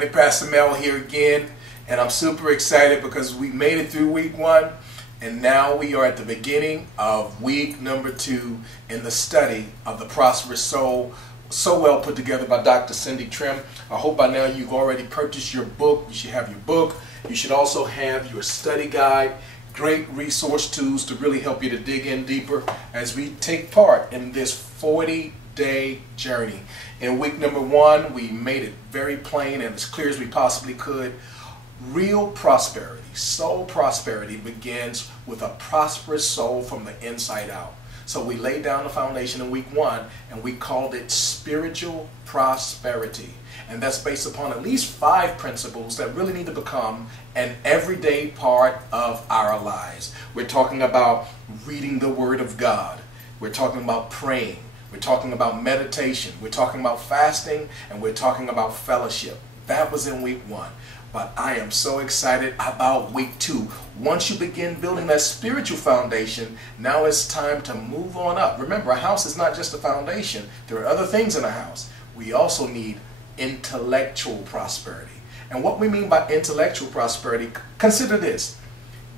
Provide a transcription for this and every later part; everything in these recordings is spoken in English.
family, Pastor Mel here again, and I'm super excited because we made it through week 1, and now we are at the beginning of week number 2 in the study of the Prosperous Soul, so well put together by Dr. Trimm. I hope by now you've already purchased your book. You should have your book. You should also have your study guide. Great resource tools to really help you to dig in deeper as we take part in this 40-day journey. In week number 1, we made it very plain and as clear as we possibly could. Real prosperity, soul prosperity, begins with a prosperous soul from the inside out. So we laid down the foundation in week 1 and we called it spiritual prosperity. And that's based upon at least 5 principles that really need to become an everyday part of our lives. We're talking about reading the Word of God. We're talking about praying. We're talking about meditation. We're talking about fasting. And we're talking about fellowship. That was in week 1. But I am so excited about week 2. Once you begin building that spiritual foundation, now it's time to move on up. Remember, a house is not just a foundation. There are other things in a house. We also need intellectual prosperity. And what we mean by intellectual prosperity, consider this.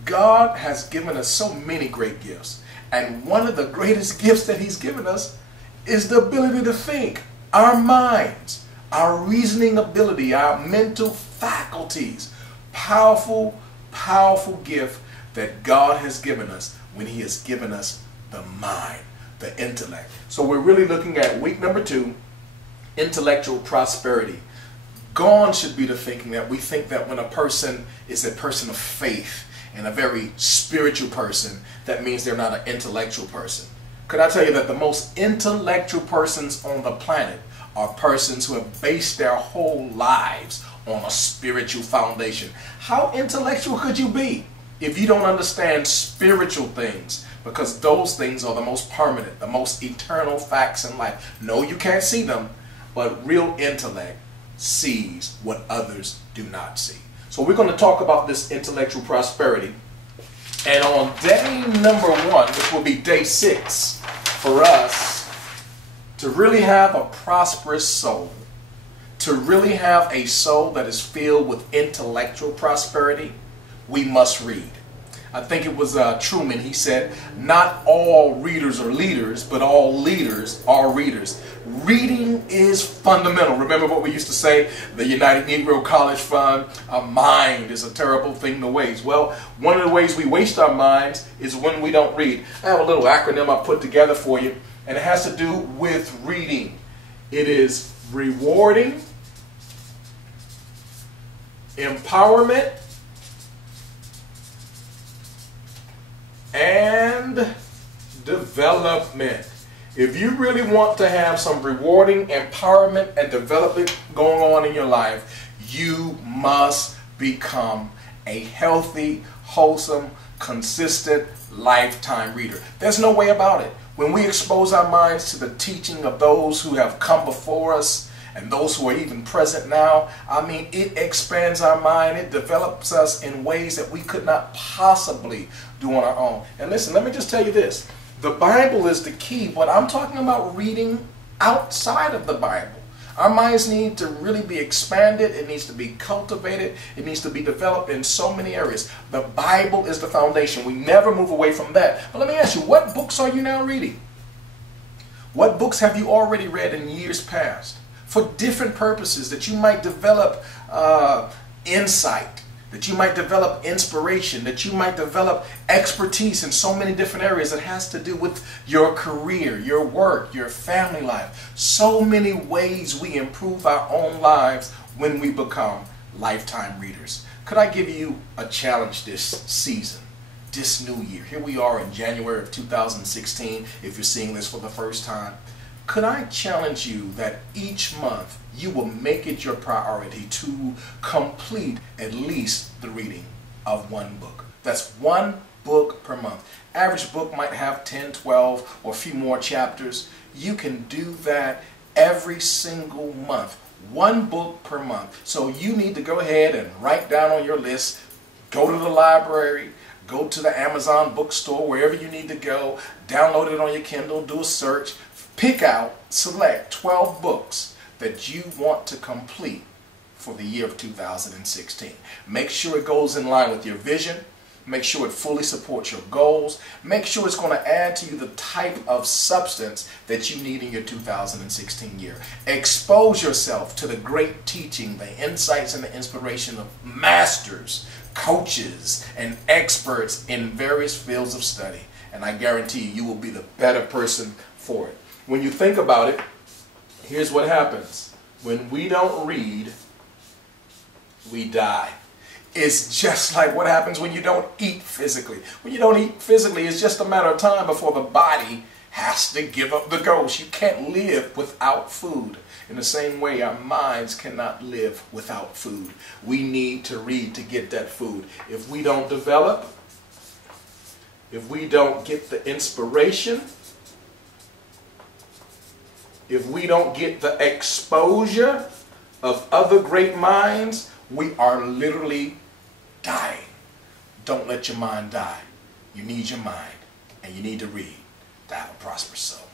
God has given us so many great gifts. And one of the greatest gifts that He's given us is the ability to think. Our minds, our reasoning ability, our mental faculties. Powerful, powerful gift that God has given us when He has given us the mind, the intellect. So we're really looking at week number 2, intellectual prosperity. Gone should be the thinking that we think that when a person is a person of faith and a very spiritual person, that means they're not an intellectual person. Could I tell you that the most intellectual persons on the planet are persons who have based their whole lives on a spiritual foundation? How intellectual could you be if you don't understand spiritual things? Because those things are the most permanent, the most eternal facts in life. No, you can't see them, but real intellect sees what others do not see. So we're going to talk about this intellectual prosperity. And on day number 1, which will be day 6 for us, to really have a prosperous soul, to really have a soul that is filled with intellectual prosperity, we must read. I think it was Trimm, he said, not all readers are leaders, but all leaders are readers. Reading is fundamental. Remember what we used to say, the United Negro College Fund, a mind is a terrible thing to waste. Well, one of the ways we waste our minds is when we don't read. I have a little acronym I put together for you, and it has to do with reading. It is rewarding, empowerment, and development. If you really want to have some rewarding empowerment and development going on in your life, you must become a healthy, wholesome, consistent, lifetime reader. There's no way about it. When we expose our minds to the teaching of those who have come before us and those who are even present now, I mean, it expands our mind. It develops us in ways that we could not possibly do on our own. And listen, let me just tell you this. The Bible is the key, but I'm talking about reading outside of the Bible. Our minds need to really be expanded. It needs to be cultivated. It needs to be developed in so many areas. The Bible is the foundation. We never move away from that. But let me ask you, what books are you now reading? What books have you already read in years past? For different purposes, that you might develop insight, that you might develop inspiration, that you might develop expertise in so many different areas that has to do with your career, your work, your family life. So many ways we improve our own lives when we become lifetime readers. Could I give you a challenge this season, this new year? Here we are in January of 2016, if you're seeing this for the first time. Could I challenge you that each month you will make it your priority to complete at least the reading of 1 book? That's 1 book per month. Average book might have 10, 12, or a few more chapters. You can do that every single month. 1 book per month. So you need to go ahead and write down on your list, go to the library, go to the Amazon bookstore, wherever you need to go, download it on your Kindle, do a search, pick out, select 12 books that you want to complete for the year of 2016. Make sure it goes in line with your vision. Make sure it fully supports your goals. Make sure it's going to add to you the type of substance that you need in your 2016 year. Expose yourself to the great teaching, the insights, and the inspiration of masters, coaches, and experts in various fields of study. And I guarantee you, you will be the better person for it. When you think about it, here's what happens. When we don't read, we die. It's just like what happens when you don't eat physically. When you don't eat physically, it's just a matter of time before the body has to give up the ghost. You can't live without food. In the same way, our minds cannot live without food. We need to read to get that food. If we don't develop, if we don't get the inspiration, if we don't get the exposure of other great minds, we are literally dying. Don't let your mind die. You need your mind, and you need to read to have a prosperous soul.